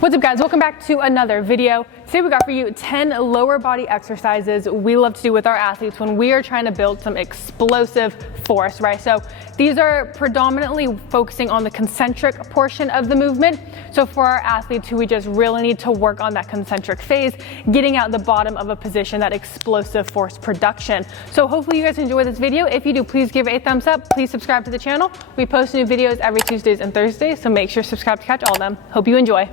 What's up guys, welcome back to another video. Today we got for you 10 lower body exercises we love to do with our athletes when we are trying to build some explosive force, right? So these are predominantly focusing on the concentric portion of the movement. So for our athletes who we just really need to work on that concentric phase, getting out the bottom of a position, that explosive force production. So hopefully you guys enjoy this video. If you do, please give it a thumbs up. Please subscribe to the channel. We post new videos every Tuesdays and Thursdays, so make sure to subscribe to catch all of them. Hope you enjoy.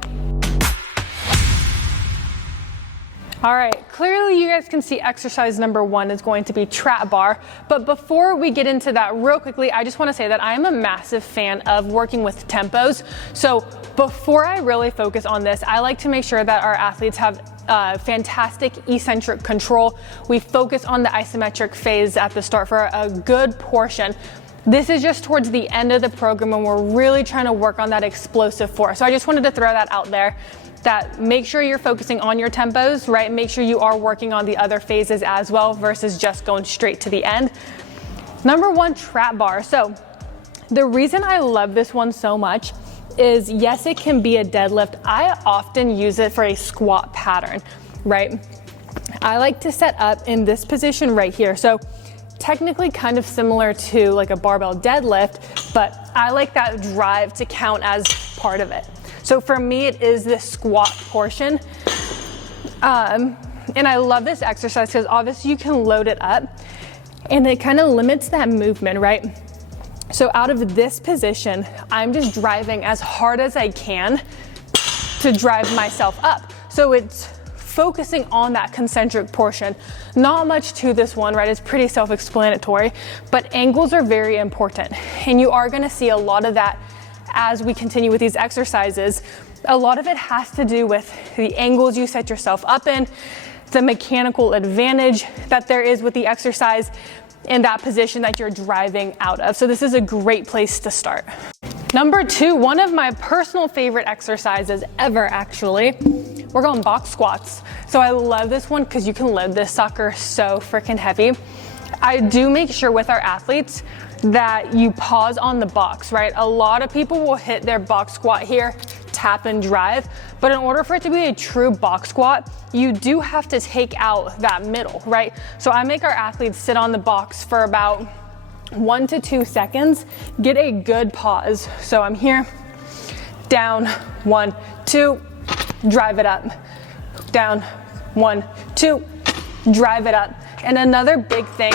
All right, clearly you guys can see exercise number 1 is going to be trap bar. But before we get into that real quickly, I just want to say that I am a massive fan of working with tempos. So before I really focus on this, I like to make sure that our athletes have fantastic eccentric control. We focus on the isometric phase at the start for a good portion. This is just towards the end of the program when we're really trying to work on that explosive force. So I just wanted to throw that out there, that make sure you're focusing on your tempos, right? Make sure you are working on the other phases as well versus just going straight to the end. Number 1, trap bar. So the reason I love this one so much is, yes, it can be a deadlift. I often use it for a squat pattern, right? I like to set up in this position right here. So technically kind of similar to like a barbell deadlift, but I like that drive to count as part of it. So for me, it is this squat portion. And I love this exercise because obviously you can load it up and it kind of limits that movement, right? So out of this position, I'm just driving as hard as I can to drive myself up. So it's focusing on that concentric portion. Not much to this one, right? It's pretty self-explanatory, but angles are very important. And you are gonna see a lot of that as we continue with these exercises. A lot of it has to do with the angles you set yourself up in, the mechanical advantage that there is with the exercise in that position that you're driving out of. So this is a great place to start. Number 2, one of my personal favorite exercises ever, actually, we're going box squats. So I love this one because you can load this sucker so freaking heavy. I do make sure with our athletes that you pause on the box, right? A lot of people will hit their box squat here, tap and drive, but in order for it to be a true box squat, you do have to take out that middle, right? So I make our athletes sit on the box for about 1 to 2 seconds, get a good pause. So I'm here, down, 1, 2, drive it up, down, 1, 2, drive it up. And another big thing,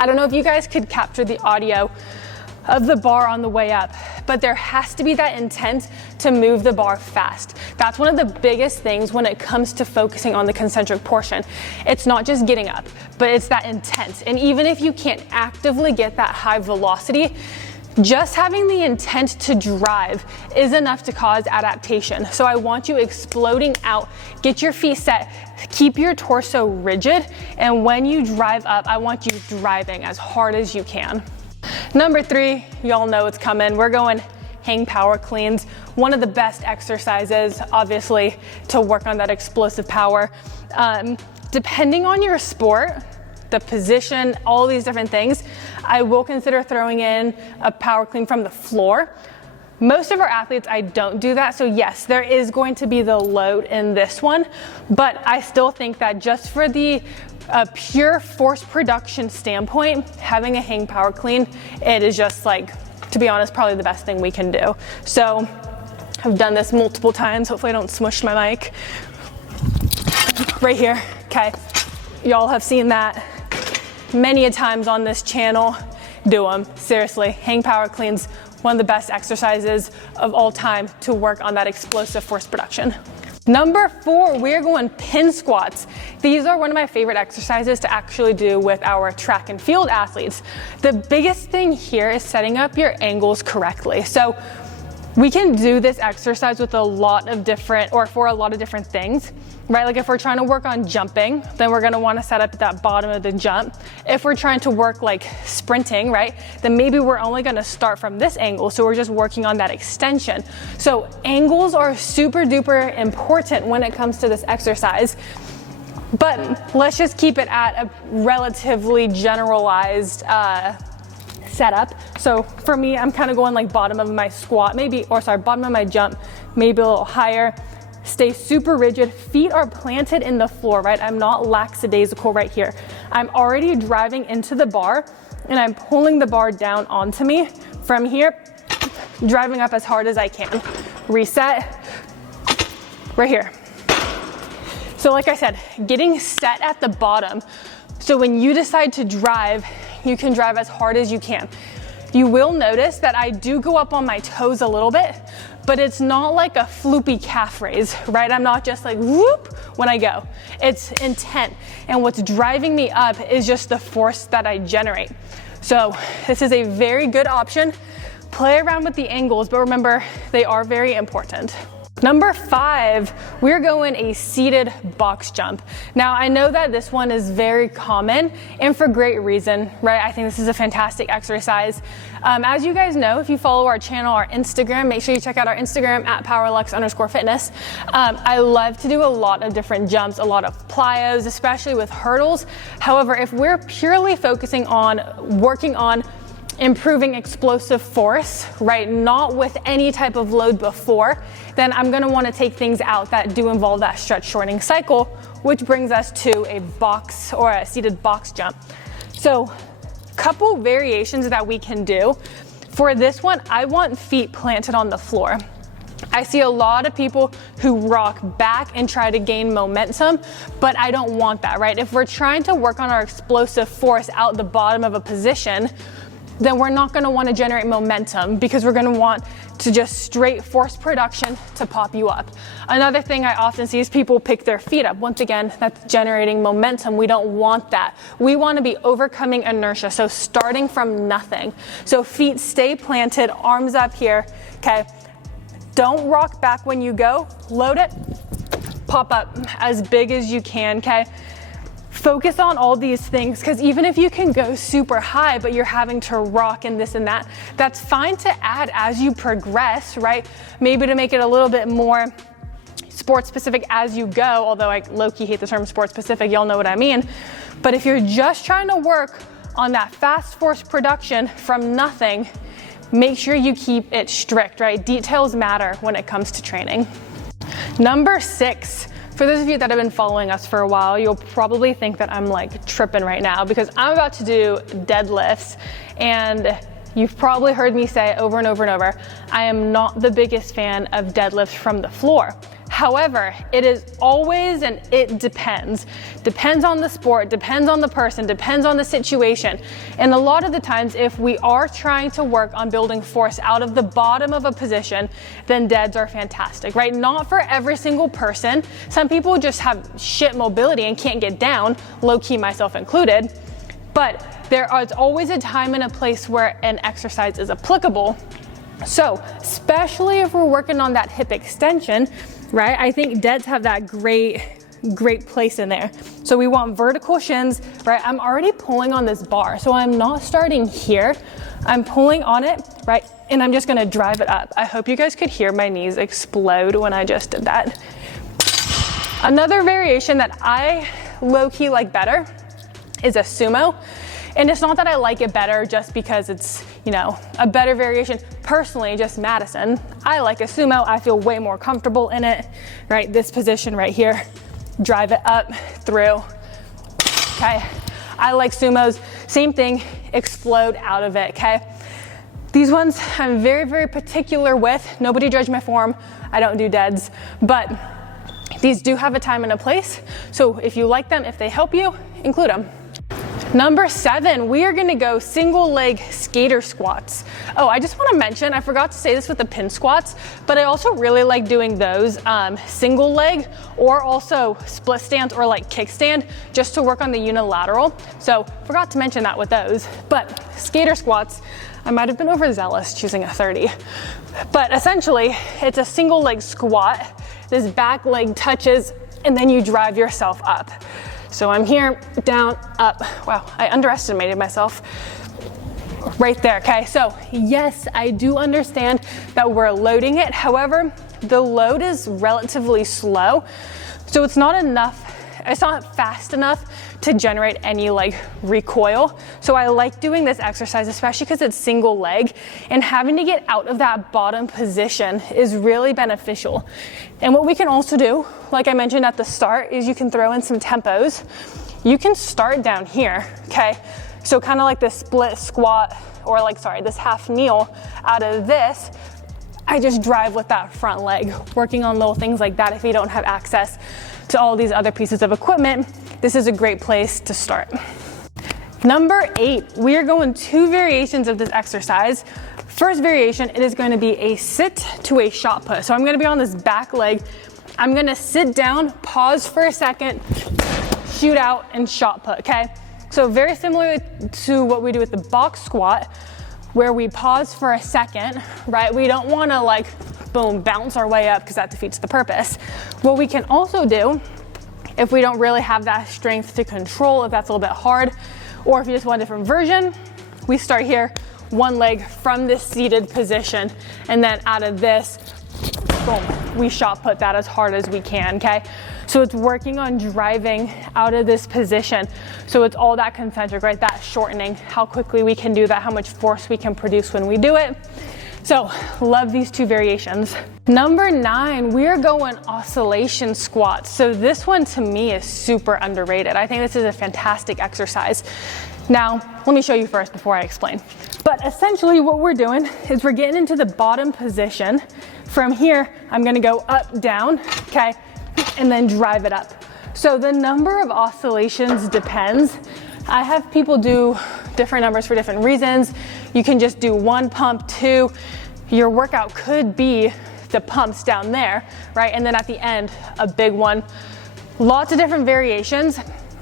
I don't know if you guys could capture the audio of the bar on the way up, but there has to be that intent to move the bar fast. That's one of the biggest things when it comes to focusing on the concentric portion. It's not just getting up, but it's that intent. And even if you can't actively get that high velocity, just having the intent to drive is enough to cause adaptation. So I want you exploding out, get your feet set, keep your torso rigid, and when you drive up, I want you driving as hard as you can. Number 3, y'all know it's coming. We're going hang power cleans. One of the best exercises, obviously, to work on that explosive power. Depending on your sport, the position, all these different things, I will consider throwing in a power clean from the floor. Most of our athletes, I don't do that. So yes, there is going to be the load in this one, but I still think that just for the pure force production standpoint, having a hang power clean, it is just like, to be honest, probably the best thing we can do. So I've done this multiple times. Hopefully I don't smush my mic. Right here, okay. Y'all have seen that many a times on this channel. Do them, seriously. Hang power cleans, one of the best exercises of all time to work on that explosive force production. Number 4, we're going pin squats. These are one of my favorite exercises to actually do with our track and field athletes. The biggest thing here is setting up your angles correctly. So we can do this exercise with a lot of different, or for a lot of different things, right? Like if we're trying to work on jumping, then we're gonna wanna set up at that bottom of the jump. If we're trying to work like sprinting, right? Then maybe we're only gonna start from this angle, so we're just working on that extension. So angles are super duper important when it comes to this exercise. But let's just keep it at a relatively generalized setup. So for me, I'm kind of going like bottom of my squat, bottom of my jump, maybe a little higher. Stay super rigid. Feet are planted in the floor, right? I'm not lackadaisical right here. I'm already driving into the bar and I'm pulling the bar down onto me. From here, driving up as hard as I can. Reset, right here. So like I said, getting set at the bottom. So when you decide to drive, you can drive as hard as you can. You will notice that I do go up on my toes a little bit, but it's not like a floopy calf raise, right? I'm not just like whoop when I go. It's intent. And what's driving me up is just the force that I generate. So this is a very good option. Play around with the angles, but remember, they are very important. Number 5, we're going a seated box jump. Now, I know that this one is very common and for great reason, right? I think this is a fantastic exercise. As you guys know, if you follow our channel, our Instagram, make sure you check out our Instagram at @powerlux_fitness. I love to do a lot of different jumps, a lot of plyos, especially with hurdles. However, if we're purely focusing on working on improving explosive force, right, not with any type of load before, then I'm gonna wanna take things out that do involve that stretch shortening cycle, which brings us to a box or a seated box jump. So, couple variations that we can do. For this one, I want feet planted on the floor. I see a lot of people who rock back and try to gain momentum, but I don't want that, right? If we're trying to work on our explosive force out the bottom of a position, then we're not gonna wanna generate momentum because we're gonna want to just straight force production to pop you up. Another thing I often see is people pick their feet up. Once again, that's generating momentum. We don't want that. We wanna be overcoming inertia, so starting from nothing. So feet stay planted, arms up here, okay? Don't rock back when you go, load it, pop up as big as you can, okay? Focus on all these things, because even if you can go super high, but you're having to rock and this and that, that's fine to add as you progress, right? Maybe to make it a little bit more sports specific as you go, although I low-key hate the term sports specific, y'all know what I mean. But if you're just trying to work on that fast force production from nothing, make sure you keep it strict, right? Details matter when it comes to training. Number 6. For those of you that have been following us for a while, you'll probably think that I'm like tripping right now because I'm about to do deadlifts, and you've probably heard me say over and over and over, I am not the biggest fan of deadlifts from the floor. However, it is always, and it depends. Depends on the sport, depends on the person, depends on the situation. And a lot of the times, if we are trying to work on building force out of the bottom of a position, then deads are fantastic, right? Not for every single person. Some people just have shit mobility and can't get down, low-key myself included. But there is always a time and a place where an exercise is applicable. So, especially if we're working on that hip extension, right? I think deads have that great place in there. So we want vertical shins, right? I'm already pulling on this bar, so I'm not starting here. I'm pulling on it, right? And I'm just gonna drive it up. I hope you guys could hear my knees explode when I just did that. Another variation that I low-key like better is a sumo. And it's not that I like it better just because it's, you know, a better variation. Personally, just Madison, I like a sumo. I feel way more comfortable in it, right? This position right here, drive it up, through, okay? I like sumos, same thing, explode out of it, okay? These ones I'm very, very particular with. Nobody judge my form, I don't do deads, but these do have a time and a place. So if you like them, if they help you, include them. Number 7, we are gonna go single leg skater squats. Oh, I just wanna mention, I forgot to say this with the pin squats, but I also really like doing those single leg or also split stands or like kickstand just to work on the unilateral. So forgot to mention that with those, but skater squats, I might have been overzealous choosing a 30, but essentially it's a single leg squat. This back leg touches and then you drive yourself up. So I'm here, down, up. Wow, I underestimated myself. Right there, okay? So yes, I do understand that we're loading it. However, the load is relatively slow. So it's not enough It's not fast enough to generate any like recoil. So I like doing this exercise, especially because it's single leg, and having to get out of that bottom position is really beneficial. And what we can also do, like I mentioned at the start, is you can throw in some tempos. You can start down here, okay? So kind of like this split squat, or like, sorry, this half kneel. Out of this, I just drive with that front leg, working on little things like that. If you don't have access to all these other pieces of equipment, this is a great place to start. Number 8, we are going 2 variations of this exercise. First variation, it is going to be a sit to a shot put. So I'm going to be on this back leg. I'm going to sit down, pause for a second, shoot out, and shot put, okay? So very similar to what we do with the box squat, where we pause for a second, right? We don't want to like, boom, bounce our way up because that defeats the purpose. What we can also do, if we don't really have that strength to control, if that's a little bit hard, or if you just want a different version, we start here, one leg from this seated position, and then out of this, boom, we shot put that as hard as we can, okay? So it's working on driving out of this position. So it's all that concentric, right? That shortening, how quickly we can do that, how much force we can produce when we do it. So love these 2 variations. Number 9, we're going oscillation squats. So this one to me is super underrated. I think this is a fantastic exercise. Now, let me show you first before I explain. But essentially what we're doing is we're getting into the bottom position. From here, I'm gonna go up, down, okay? And then drive it up. So the number of oscillations depends. I have people do different numbers for different reasons. You can just do 1 pump, 2. Your workout could be the pumps down there, right? And then at the end, a big one. Lots of different variations.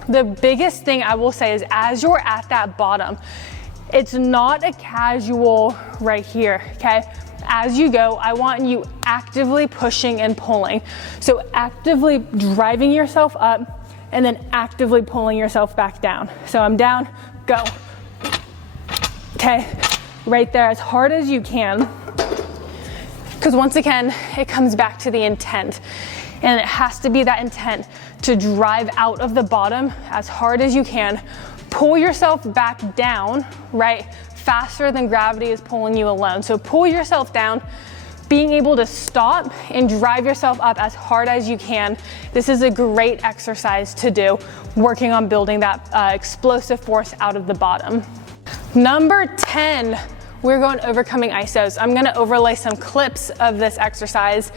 The biggest thing I will say is as you're at that bottom, it's not a casual right here, okay? As you go, I want you actively pushing and pulling. So actively driving yourself up and then actively pulling yourself back down. So I'm down, go. Okay, right there as hard as you can. Because once again, it comes back to the intent. And it has to be that intent to drive out of the bottom as hard as you can. Pull yourself back down, right? Faster than gravity is pulling you alone. So pull yourself down, being able to stop and drive yourself up as hard as you can. This is a great exercise to do, working on building that explosive force out of the bottom. Number 10, we're going overcoming isos. I'm gonna overlay some clips of this exercise,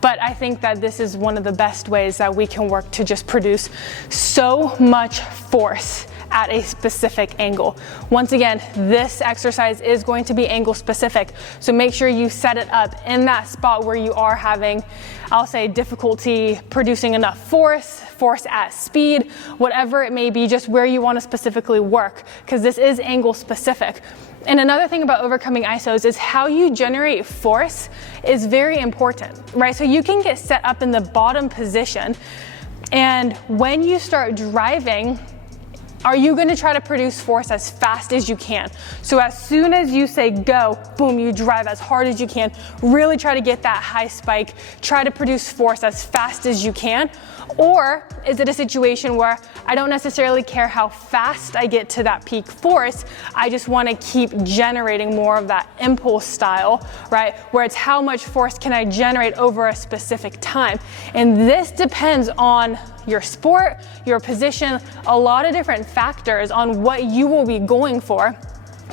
but I think that this is one of the best ways that we can work to just produce so much force at a specific angle. Once again, this exercise is going to be angle specific, so make sure you set it up in that spot where you are having, I'll say, difficulty producing enough force at speed, whatever it may be, just where you want to specifically work, because this is angle specific. And another thing about overcoming isos is how you generate force is very important, right? So you can get set up in the bottom position, and when you start driving, are you going to try to produce force as fast as you can? So as soon as you say go, boom, you drive as hard as you can. Really try to get that high spike. Try to produce force as fast as you can. Or is it a situation where I don't necessarily care how fast I get to that peak force, I just want to keep generating more of that impulse style, right? Where it's how much force can I generate over a specific time. And this depends on your sport, your position, a lot of different factors on what you will be going for,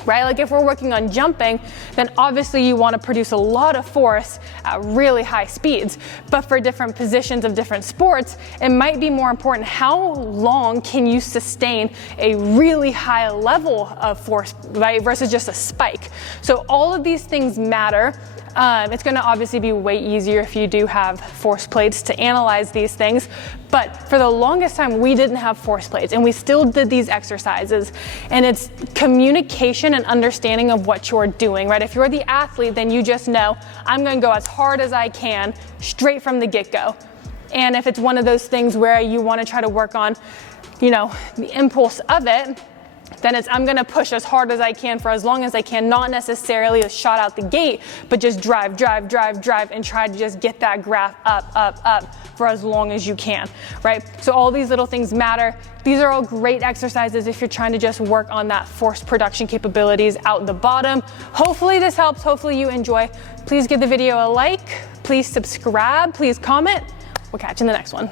right? Like if we're working on jumping, then obviously you want to produce a lot of force at really high speeds. But for different positions of different sports, it might be more important how long can you sustain a really high level of force, right? Versus just a spike. So all of these things matter. It's going to obviously be way easier if you do have force plates to analyze these things. But for the longest time, we didn't have force plates and we still did these exercises. And it's communication and understanding of what you're doing, right? If you're the athlete, then you just know, I'm going to go as hard as I can straight from the get-go. And if it's one of those things where you want to try to work on, the impulse of it, then it's I'm gonna push as hard as I can for as long as I can, not necessarily a shot out the gate, but just drive, and try to just get that graph up for as long as you can, right? So all these little things matter. These are all great exercises if you're trying to just work on that force production capabilities out the bottom. Hopefully this helps, hopefully you enjoy. Please give the video a like, please subscribe, please comment. We'll catch you in the next one.